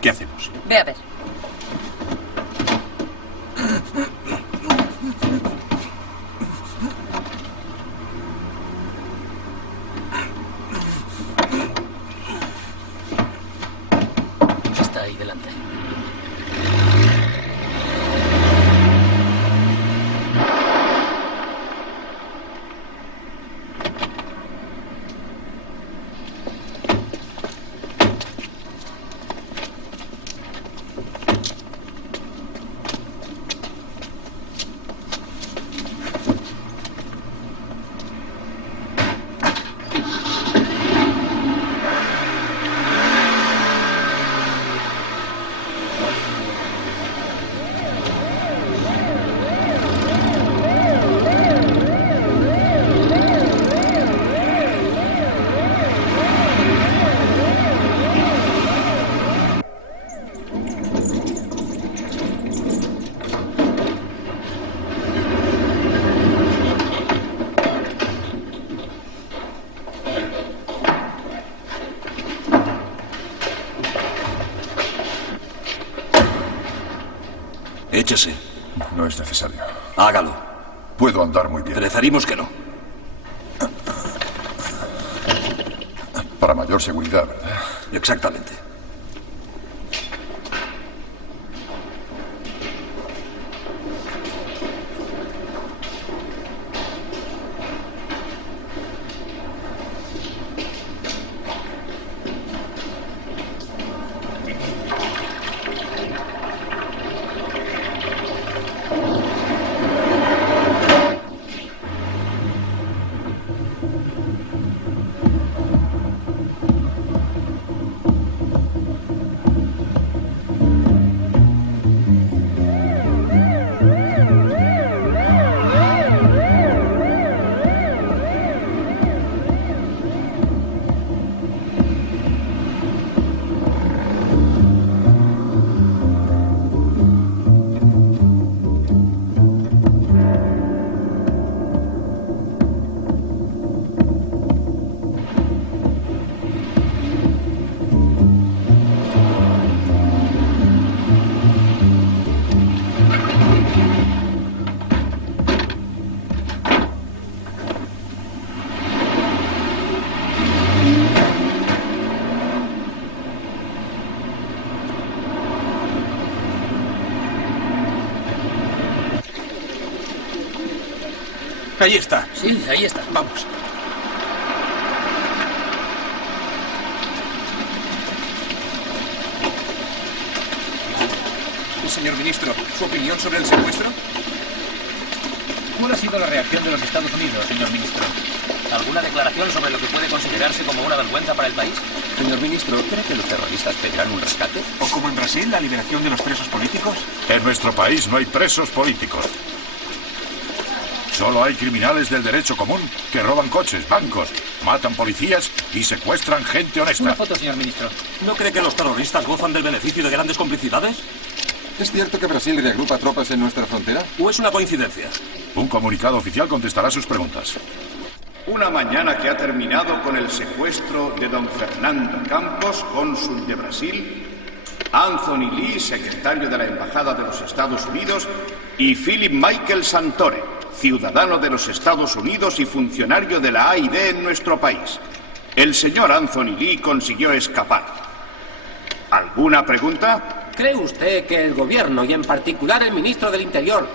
¿Qué hacemos? Ve a ver. Está ahí delante. Échese. No es necesario. Hágalo. Puedo andar muy bien. Preferimos que no. Para mayor seguridad, ¿verdad? Exactamente. Ahí está. Sí, ahí está. Vamos. Señor ministro, ¿su opinión sobre el secuestro? ¿Cuál ha sido la reacción de los Estados Unidos, señor ministro? ¿Alguna declaración sobre lo que puede considerarse como una vergüenza para el país? Señor ministro, ¿cree que los terroristas pedirán un rescate? ¿O como en Brasil, la liberación de los presos políticos? En nuestro país no hay presos políticos. Solo hay criminales del derecho común que roban coches, bancos, matan policías y secuestran gente honesta. Una foto, señor ministro. ¿No cree que los terroristas gozan del beneficio de grandes complicidades? ¿Es cierto que Brasil reagrupa tropas en nuestra frontera? ¿O es una coincidencia? Un comunicado oficial contestará sus preguntas. Una mañana que ha terminado con el secuestro de don Fernando Campos, cónsul de Brasil, Anthony Lee, secretario de la Embajada de los Estados Unidos, y Philip Michael Santore, ciudadano de los Estados Unidos y funcionario de la AID en nuestro país. El señor Anthony Lee consiguió escapar. ¿Alguna pregunta? ¿Cree usted que el gobierno, y en particular el ministro del Interior,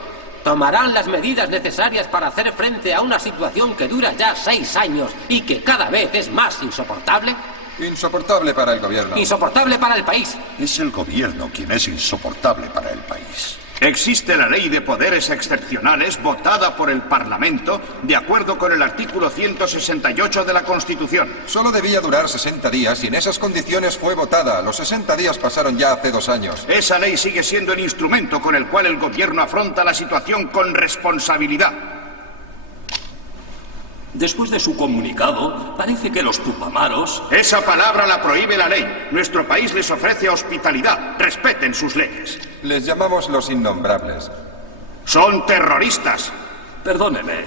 tomarán las medidas necesarias para hacer frente a una situación que dura ya 6 años y que cada vez es más insoportable? Insoportable para el gobierno. Insoportable para el país. Es el gobierno quien es insoportable para el país. Existe la Ley de Poderes Excepcionales votada por el Parlamento de acuerdo con el artículo 168 de la Constitución. Solo debía durar 60 días y en esas condiciones fue votada. Los 60 días pasaron ya hace 2 años. Esa ley sigue siendo el instrumento con el cual el gobierno afronta la situación con responsabilidad. Después de su comunicado, parece que los tupamaros... Esa palabra la prohíbe la ley. Nuestro país les ofrece hospitalidad. Respeten sus leyes. Les llamamos los innombrables. Son terroristas. Perdóneme,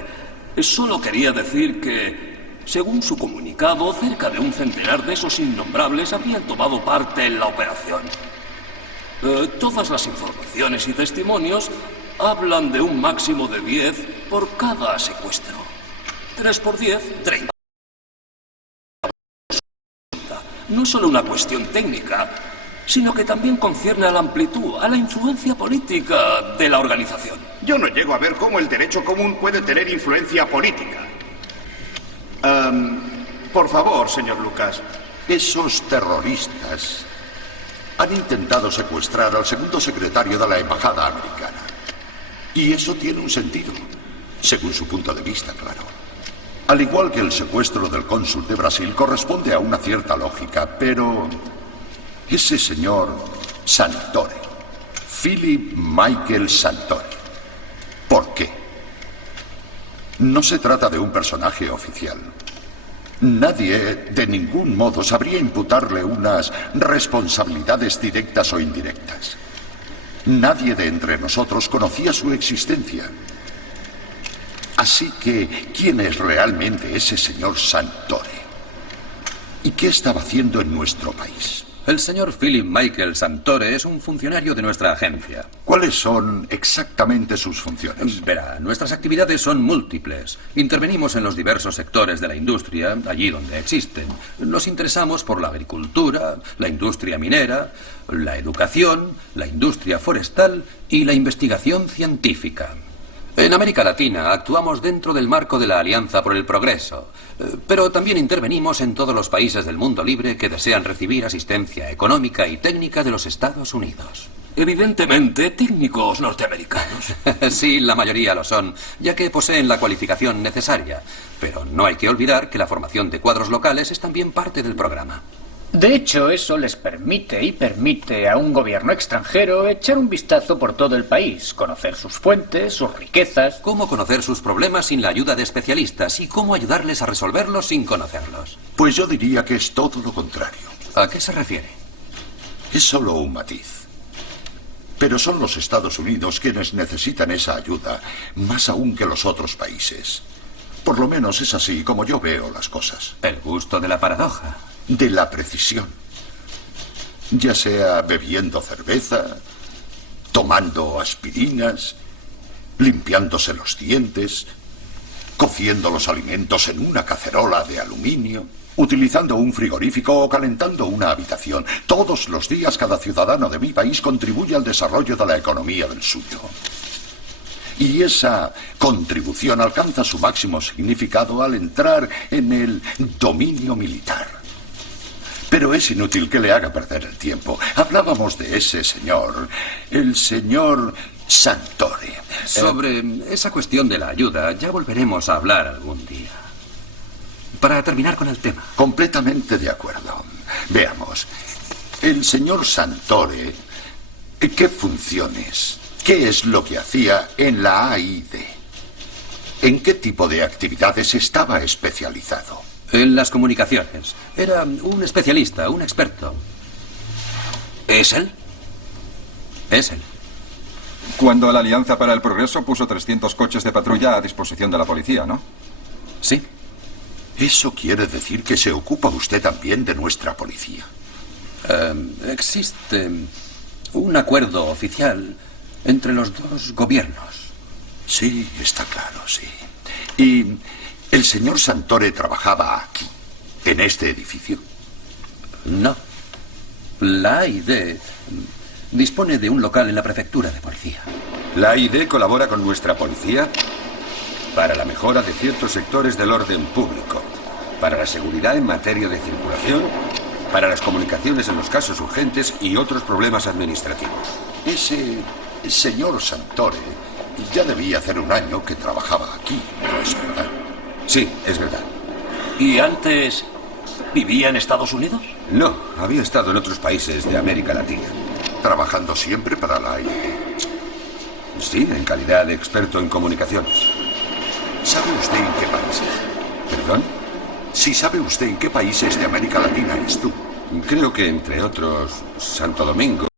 solo quería decir que, según su comunicado, cerca de un centenar de esos innombrables habrían tomado parte en la operación. Todas las informaciones y testimonios hablan de un máximo de 10 por cada secuestro. 3 por 10, 30. No es solo una cuestión técnica, sino que también concierne a la amplitud, a la influencia política de la organización. Yo no llego a ver cómo el derecho común puede tener influencia política. Por favor, señor Lucas. Esos terroristas han intentado secuestrar al segundo secretario de la Embajada americana. Y eso tiene un sentido, según su punto de vista, claro. Al igual que el secuestro del cónsul de Brasil corresponde a una cierta lógica, pero ese señor Santore, Philip Michael Santore, ¿por qué? No se trata de un personaje oficial. Nadie, de ningún modo, sabría imputarle unas responsabilidades directas o indirectas. Nadie de entre nosotros conocía su existencia. Así que, ¿quién es realmente ese señor Santore? ¿Y qué estaba haciendo en nuestro país? El señor Philip Michael Santore es un funcionario de nuestra agencia. ¿Cuáles son exactamente sus funciones? Verá, nuestras actividades son múltiples. Intervenimos en los diversos sectores de la industria, allí donde existen. Nos interesamos por la agricultura, la industria minera, la educación, la industria forestal y la investigación científica. En América Latina actuamos dentro del marco de la Alianza por el Progreso, pero también intervenimos en todos los países del mundo libre que desean recibir asistencia económica y técnica de los Estados Unidos. Evidentemente, técnicos norteamericanos. Sí, la mayoría lo son, ya que poseen la cualificación necesaria. Pero no hay que olvidar que la formación de cuadros locales es también parte del programa. De hecho, eso les permite a un gobierno extranjero echar un vistazo por todo el país, conocer sus fuentes, sus riquezas. Cómo conocer sus problemas sin la ayuda de especialistas y cómo ayudarles a resolverlos sin conocerlos. Pues yo diría que es todo lo contrario. ¿A qué se refiere? Es solo un matiz. Pero son los Estados Unidos quienes necesitan esa ayuda, más aún que los otros países. Por lo menos es así como yo veo las cosas. El gusto de la paradoja. De la precisión. Ya sea bebiendo cerveza, tomando aspirinas, limpiándose los dientes, cociendo los alimentos en una cacerola de aluminio, utilizando un frigorífico o calentando una habitación. Todos los días cada ciudadano de mi país contribuye al desarrollo de la economía del suyo. Y esa contribución alcanza su máximo significado al entrar en el dominio militar. Pero es inútil que le haga perder el tiempo. Hablábamos de ese señor, el señor Santore. Sobre esa cuestión de la ayuda, ya volveremos a hablar algún día. Para terminar con el tema. Completamente de acuerdo. Veamos, el señor Santore, ¿qué funciones? ¿Qué es lo que hacía en la AID? ¿En qué tipo de actividades estaba especializado? En las comunicaciones. Era un especialista, un experto. ¿Es él? Es él. Cuando la Alianza para el Progreso puso 300 coches de patrulla a disposición de la policía, ¿no? Sí. Eso quiere decir que se ocupa usted también de nuestra policía. Existe un acuerdo oficial entre los dos gobiernos. Sí, está claro, sí. Y el señor Santore trabajaba aquí, en este edificio. No. La AID dispone de un local en la prefectura de policía. ¿La AID colabora con nuestra policía? Para la mejora de ciertos sectores del orden público, para la seguridad en materia de circulación, para las comunicaciones en los casos urgentes y otros problemas administrativos. Ese Señor Santore, ya debía hacer un año que trabajaba aquí, ¿no es verdad? Sí, es verdad. ¿Y antes vivía en Estados Unidos? No, había estado en otros países de América Latina. Trabajando siempre para la AIG. Sí, en calidad de experto en comunicaciones. ¿Sabe usted en qué países? ¿Perdón? Si sabe usted en qué países de América Latina estuvo. Creo que, entre otros, Santo Domingo.